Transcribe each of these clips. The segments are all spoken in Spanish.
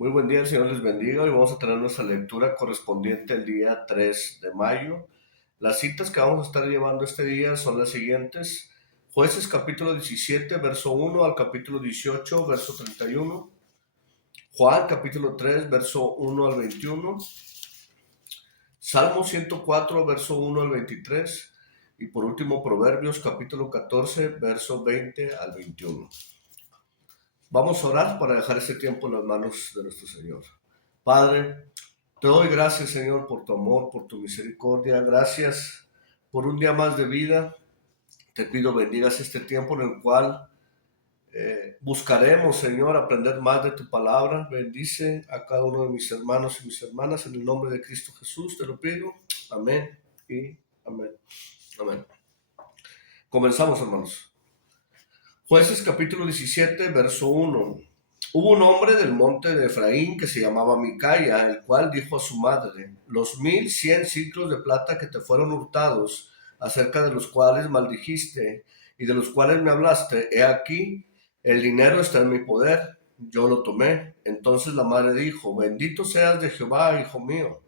Muy buen día, el Señor les bendiga. Hoy vamos a tener nuestra lectura correspondiente al día 3 de mayo. Las citas que vamos a estar llevando este día son las siguientes. Jueces capítulo 17, verso 1 al capítulo 18, verso 31. Juan capítulo 3, verso 1 al 21. Salmo 104, verso 1 al 23. Y por último, Proverbios capítulo 14, verso 20 al 21. Vamos a orar para dejar este tiempo en las manos de nuestro Señor. Padre, te doy gracias, Señor, por tu amor, por tu misericordia. Gracias por un día más de vida. Te pido bendigas este tiempo en el cual buscaremos, Señor, aprender más de tu palabra. Bendice a cada uno de mis hermanos y mis hermanas en el nombre de Cristo Jesús. Te lo pido. Amén y amén. Amén. Comenzamos, hermanos. Jueces capítulo 17, verso 1. Hubo un hombre del monte de Efraín que se llamaba Micaía, el cual dijo a su madre: los 1100 siclos de plata que te fueron hurtados, acerca de los cuales maldijiste y de los cuales me hablaste, he aquí, el dinero está en mi poder, yo lo tomé. Entonces la madre dijo: bendito seas de Jehová, hijo mío.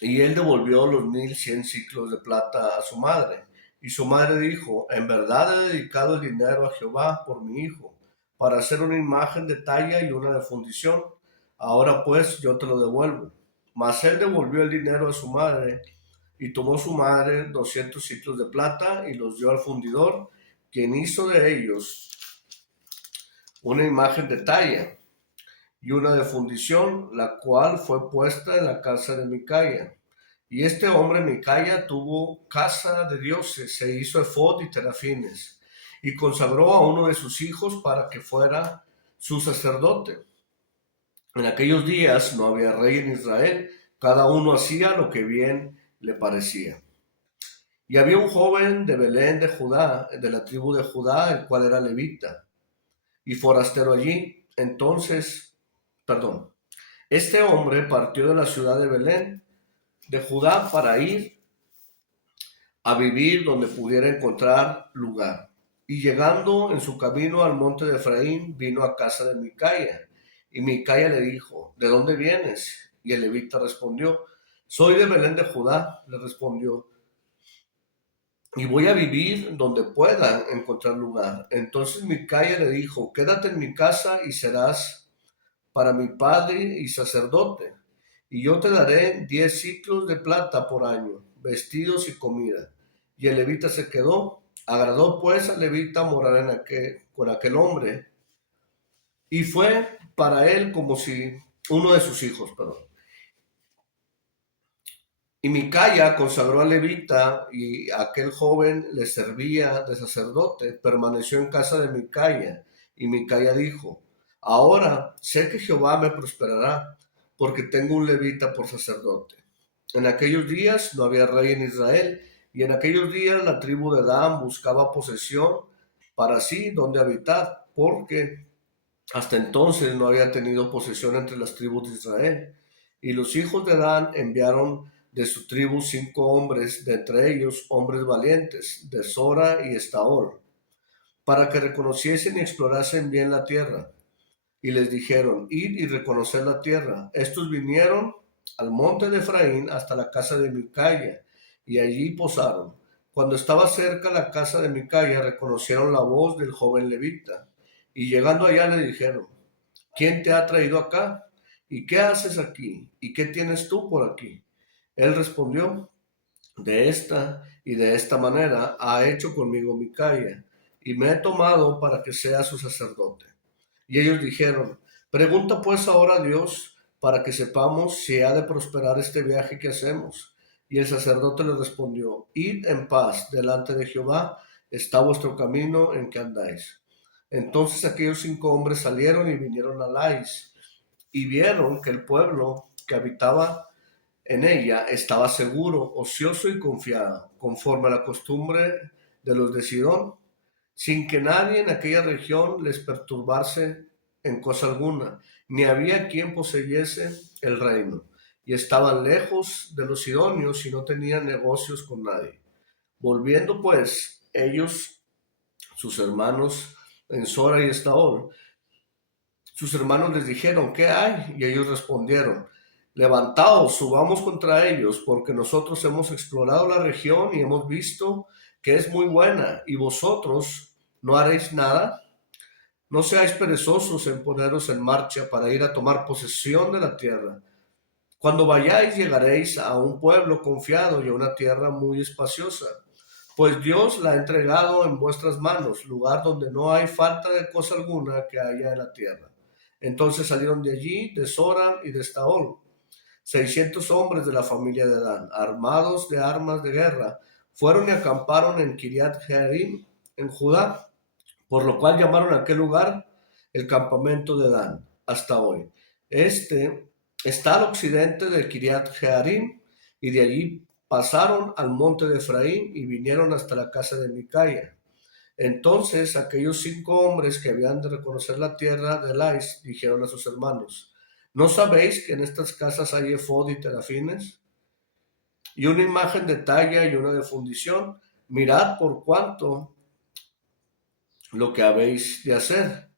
Y él devolvió los 1100 siclos de plata a su madre. Y su madre dijo: en verdad he dedicado el dinero a Jehová por mi hijo, para hacer una imagen de talla y una de fundición. Ahora pues yo te lo devuelvo. Mas él devolvió el dinero a su madre, y tomó su madre 200 siclos de plata y los dio al fundidor, quien hizo de ellos una imagen de talla y una de fundición, la cual fue puesta en la casa de Micaía. Y este hombre Micaía tuvo casa de dioses, se hizo efod y terafines, y consagró a uno de sus hijos para que fuera su sacerdote. En aquellos días no había rey en Israel, cada uno hacía lo que bien le parecía. Y había un joven de Belén de Judá, de la tribu de Judá, el cual era levita, y forastero allí. Este hombre partió de la ciudad de Belén, de Judá, para ir a vivir donde pudiera encontrar lugar. Y llegando en su camino al monte de Efraín, vino a casa de Micaía. Y Micaía le dijo: ¿de dónde vienes? Y el levita respondió: soy de Belén de Judá. Le respondió: y voy a vivir donde pueda encontrar lugar. Entonces Micaía le dijo: quédate en mi casa y serás para mi padre y sacerdote, y yo te daré 10 siclos de plata por año, vestidos y comida. Y el levita se quedó. Agradó pues al levita morar con aquel hombre, y fue para él como si uno de sus hijos, perdón. Y Micaía consagró al levita, y aquel joven le servía de sacerdote. Permaneció en casa de Micaía. Y Micaía dijo: ahora sé que Jehová me prosperará, porque tengo un levita por sacerdote. En aquellos días no había rey en Israel, y en aquellos días la tribu de Dan buscaba posesión para sí donde habitar, porque hasta entonces no había tenido posesión entre las tribus de Israel. Y los hijos de Dan enviaron de su tribu 5 hombres, de entre ellos hombres valientes, de Sora y Estaol, para que reconociesen y explorasen bien la tierra. Y les dijeron: id y reconocer la tierra. Estos vinieron al monte de Efraín hasta la casa de Micaía, y allí posaron. Cuando estaba cerca la casa de Micaía, reconocieron la voz del joven levita, y llegando allá le dijeron: ¿quién te ha traído acá? ¿Y qué haces aquí? ¿Y qué tienes tú por aquí? Él respondió: de esta y de esta manera ha hecho conmigo Micaía, y me he tomado para que sea su sacerdote. Y ellos dijeron: pregunta pues ahora a Dios, para que sepamos si ha de prosperar este viaje que hacemos. Y el sacerdote le respondió: id en paz delante de Jehová, está vuestro camino en que andáis. Entonces aquellos 5 hombres salieron y vinieron a Lais, y vieron que el pueblo que habitaba en ella estaba seguro, ocioso y confiado, conforme a la costumbre de los de Sidón, sin que nadie en aquella región les perturbase en cosa alguna, ni había quien poseyese el reino, y estaban lejos de los sidonios y no tenían negocios con nadie. Volviendo pues ellos, sus hermanos, en Sora y Estaol, Sus hermanos les dijeron: ¿qué hay? Y ellos respondieron: levantaos, subamos contra ellos, porque nosotros hemos explorado la región y hemos visto que es muy buena, y vosotros no haréis nada. No seáis perezosos en poneros en marcha para ir a tomar posesión de la tierra. Cuando vayáis llegaréis a un pueblo confiado y a una tierra muy espaciosa, pues Dios la ha entregado en vuestras manos, lugar donde no hay falta de cosa alguna que haya en la tierra. Entonces salieron de allí, de Sora y de Estaol, 600 hombres de la familia de Dan, armados de armas de guerra, fueron y acamparon en Kiriat Jearim, en Judá, por lo cual llamaron a aquel lugar el campamento de Dan, hasta hoy. Este está al occidente de Kiriat Jearim, y de allí pasaron al monte de Efraín y vinieron hasta la casa de Micaya. Entonces aquellos 5 hombres que habían de reconocer la tierra de Lais dijeron a sus hermanos: ¿no sabéis que en estas casas hay efod y terafines? Y una imagen de talla y una de fundición. Mirad por cuanto lo que habéis de hacer.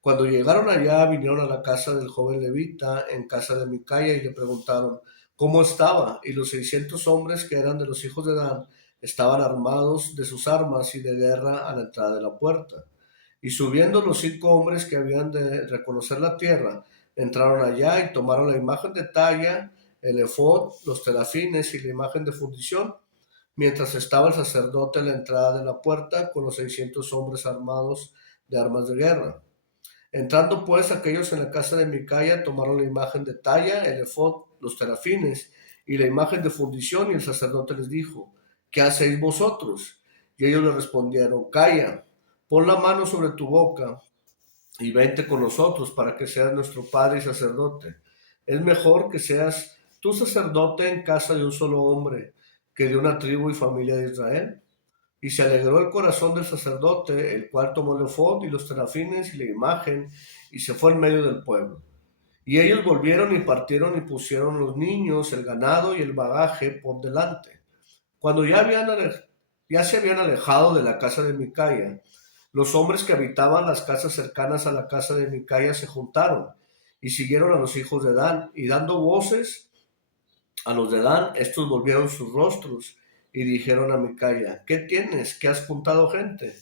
Cuando llegaron allá, vinieron a la casa del joven levita, en casa de Micaya, y le preguntaron cómo estaba. Y los 600 hombres que eran de los hijos de Dan estaban armados de sus armas y de guerra a la entrada de la puerta. Y subiendo los 5 hombres que habían de reconocer la tierra, entraron allá y tomaron la imagen de talla, el efod, los terafines y la imagen de fundición, mientras estaba el sacerdote en la entrada de la puerta con los 600 hombres armados de armas de guerra. Entrando pues aquellos en la casa de Micaya, tomaron la imagen de talla, el efod, los terafines y la imagen de fundición, y el sacerdote les dijo: ¿qué hacéis vosotros? Y ellos le respondieron: calla, pon la mano sobre tu boca y vente con nosotros para que seas nuestro padre y sacerdote. Es mejor que seas tú sacerdote en casa de un solo hombre que de una tribu y familia de Israel. Y se alegró el corazón del sacerdote, el cual tomó el efod y los terafines y la imagen, y se fue en medio del pueblo. Y ellos volvieron y partieron y pusieron los niños, el ganado y el bagaje por delante. Cuando ya se habían alejado de la casa de Micaya, los hombres que habitaban las casas cercanas a la casa de Micaya se juntaron y siguieron a los hijos de Dan, y dando voces a los de Dan, estos volvieron sus rostros y dijeron a Micaya: ¿qué tienes? ¿Qué has juntado gente?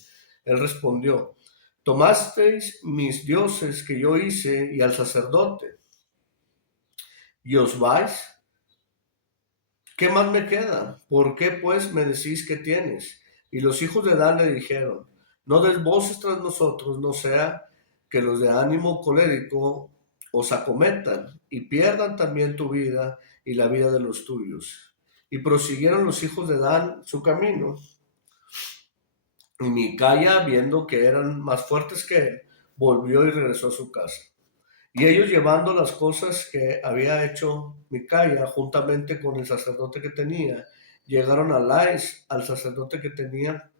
Él respondió: tomasteis mis dioses que yo hice y al sacerdote, y os vais. ¿Qué más me queda? ¿Por qué pues me decís que tienes? Y los hijos de Dan le dijeron: no des voces tras nosotros, no sea que los de ánimo colérico os acometan y pierdan también tu vida y la vida de los tuyos. Y prosiguieron los hijos de Dan su camino. Y Micaya, viendo que eran más fuertes que él, volvió y regresó a su casa. Y ellos, llevando las cosas que había hecho Micaya juntamente con el sacerdote que tenía, llegaron a Lais, al sacerdote que tenía,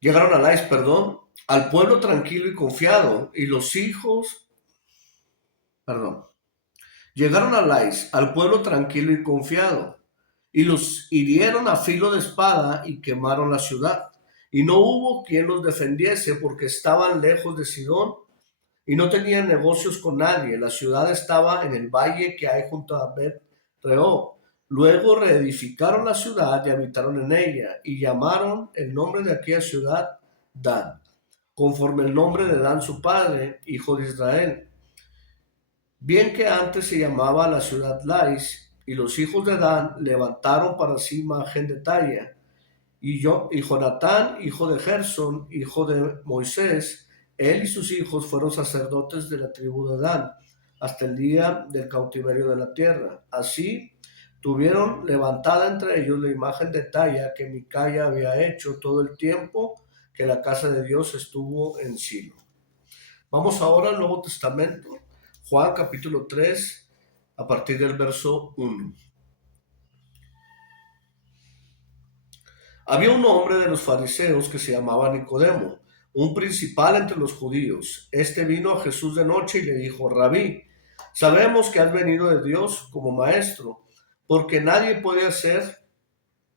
llegaron a Lais, perdón, al pueblo tranquilo y confiado, y los hijos, perdón, llegaron a Lais, al pueblo tranquilo y confiado, y los hirieron a filo de espada y quemaron la ciudad. Y no hubo quien los defendiese porque estaban lejos de Sidón y no tenían negocios con nadie. La ciudad estaba en el valle que hay junto a Bet Rehob. Luego reedificaron la ciudad y habitaron en ella, y llamaron el nombre de aquella ciudad Dan, conforme el nombre de Dan su padre, hijo de Israel. Bien que antes se llamaba la ciudad Lais, y los hijos de Dan levantaron para sí imagen de talla. Y Jonatán, hijo de Gersón, hijo de Moisés, él y sus hijos fueron sacerdotes de la tribu de Dan hasta el día del cautiverio de la tierra. Así tuvieron levantada entre ellos la imagen de talla que Micaya había hecho todo el tiempo que la casa de Dios estuvo en Silo. Vamos ahora al Nuevo Testamento, Juan capítulo 3, a partir del verso 1. Había un hombre de los fariseos que se llamaba Nicodemo, un principal entre los judíos. Este vino a Jesús de noche y le dijo: Rabí, sabemos que has venido de Dios como maestro, porque nadie puede hacer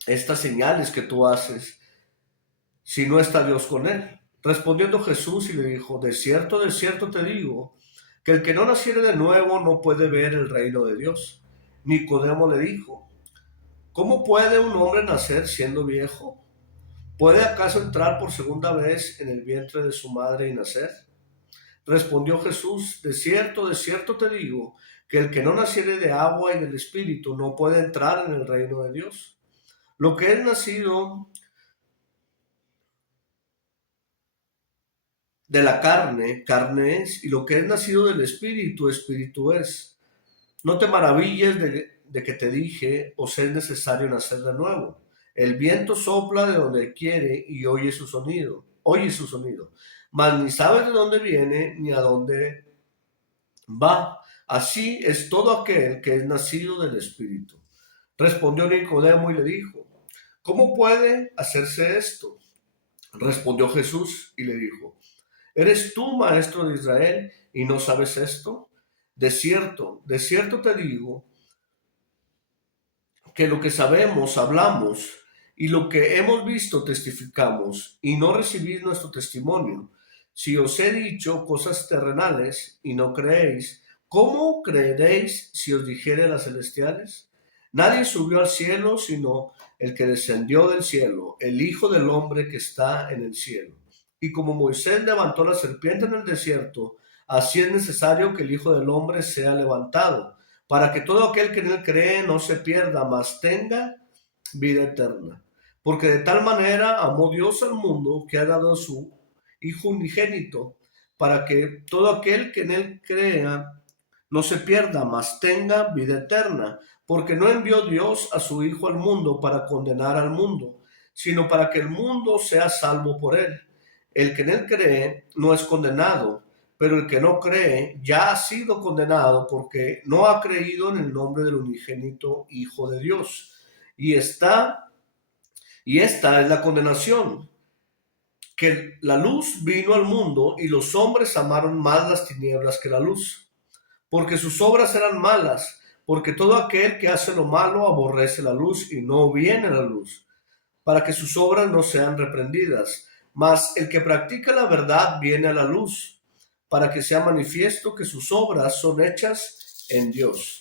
estas señales que tú haces si no está Dios con él. Respondiendo Jesús y le dijo, de cierto te digo, que el que no naciere de nuevo no puede ver el reino de Dios. Nicodemo le dijo, ¿cómo puede un hombre nacer siendo viejo? ¿Puede acaso entrar por segunda vez en el vientre de su madre y nacer? Respondió Jesús, de cierto te digo, que el que no naciere de agua y del Espíritu no puede entrar en el reino de Dios. Lo que es nacido de la carne, carne es, y lo que es nacido del Espíritu, Espíritu es. No te maravilles de que te dije, os es necesario nacer de nuevo. El viento sopla de donde quiere y oye su sonido, mas ni sabes de dónde viene ni a dónde va. Así es todo aquel que es nacido del Espíritu. Respondió Nicodemo y le dijo, ¿cómo puede hacerse esto? Respondió Jesús y le dijo, ¿eres tú maestro de Israel y no sabes esto? De cierto te digo, que lo que sabemos hablamos y lo que hemos visto testificamos y no recibís nuestro testimonio. Si os he dicho cosas terrenales y no creéis, ¿cómo creeréis si os dijere las celestiales? Nadie subió al cielo sino el que descendió del cielo, el Hijo del Hombre que está en el cielo. Y como Moisés levantó la serpiente en el desierto, así es necesario que el Hijo del Hombre sea levantado, para que todo aquel que en él cree no se pierda, mas tenga vida eterna. Porque de tal manera amó Dios al mundo que ha dado a su Hijo unigénito, para que todo aquel que en él crea no se pierda, mas tenga vida eterna. Porque no envió Dios a su Hijo al mundo para condenar al mundo, sino para que el mundo sea salvo por él. El que en él cree no es condenado, pero el que no cree ya ha sido condenado porque no ha creído en el nombre del unigénito Hijo de Dios. Y esta es la condenación, que la luz vino al mundo y los hombres amaron más las tinieblas que la luz, porque sus obras eran malas, porque todo aquel que hace lo malo aborrece la luz y no viene a la luz, para que sus obras no sean reprendidas. Mas el que practica la verdad viene a la luz, para que sea manifiesto que sus obras son hechas en Dios.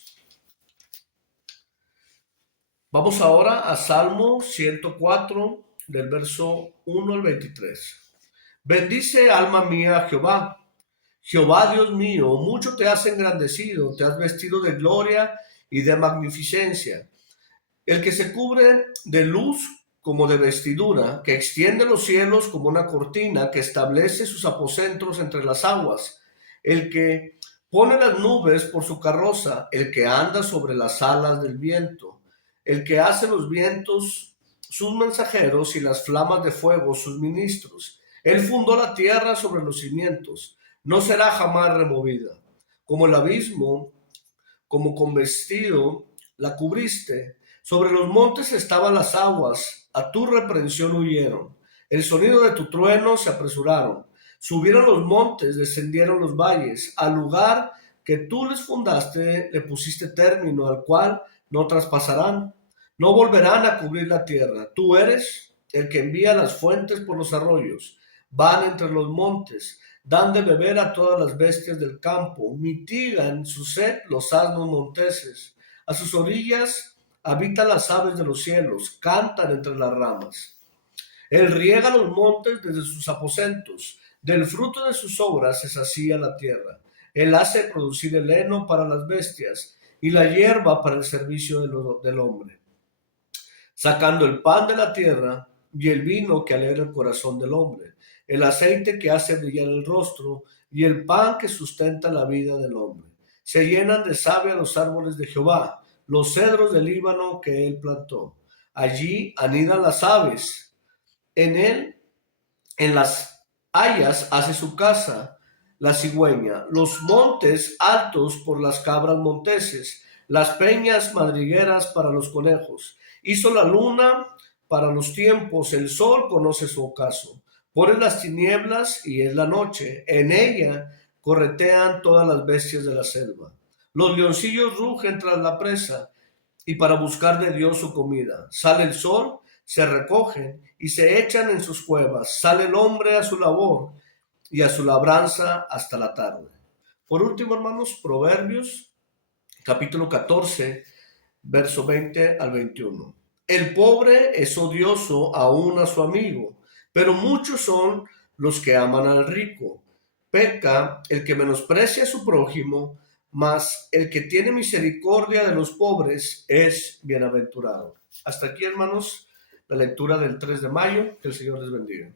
Vamos ahora a Salmo 104, del verso 1 al 23. Bendice, alma mía, a Jehová. Jehová Dios mío, mucho te has engrandecido, te has vestido de gloria y de magnificencia. El que se cubre de luz como de vestidura, que extiende los cielos como una cortina, que establece sus aposentos entre las aguas, el que pone las nubes por su carroza, el que anda sobre las alas del viento, el que hace los vientos sus mensajeros y las flamas de fuego sus ministros. Él fundó la tierra sobre los cimientos, no será jamás removida. Como el abismo, como con vestido la cubriste. Sobre los montes estaban las aguas, a tu reprensión huyeron. El sonido de tu trueno se apresuraron. Subieron los montes, descendieron los valles. Al lugar que tú les fundaste le pusiste término, al cual no traspasarán. No volverán a cubrir la tierra. Tú eres el que envía las fuentes por los arroyos. Van entre los montes, dan de beber a todas las bestias del campo, mitigan su sed los asnos monteses. A sus orillas habitan las aves de los cielos, cantan entre las ramas. Él riega los montes desde sus aposentos, del fruto de sus obras se sacía la tierra. Él hace producir el heno para las bestias y la hierba para el servicio del hombre, sacando el pan de la tierra y el vino que alegra el corazón del hombre, el aceite que hace brillar el rostro y el pan que sustenta la vida del hombre. Se llenan de savia los árboles de Jehová, los cedros del Líbano que él plantó. Allí anidan las aves, en él, en las hayas hace su casa la cigüeña, los montes altos por las cabras monteses, las peñas madrigueras para los conejos. Hizo la luna para los tiempos, el sol conoce su ocaso. Pone las tinieblas y es la noche, en ella corretean todas las bestias de la selva. Los leoncillos rugen tras la presa y para buscar de Dios su comida. Sale el sol, se recogen y se echan en sus cuevas. Sale el hombre a su labor y a su labranza hasta la tarde. Por último, hermanos, Proverbios, capítulo 14, verso 20 al 21. El pobre es odioso aún a su amigo, pero muchos son los que aman al rico. Peca el que menosprecia a su prójimo, mas el que tiene misericordia de los pobres es bienaventurado. Hasta aquí, hermanos, la lectura del 3 de mayo. Que el Señor les bendiga.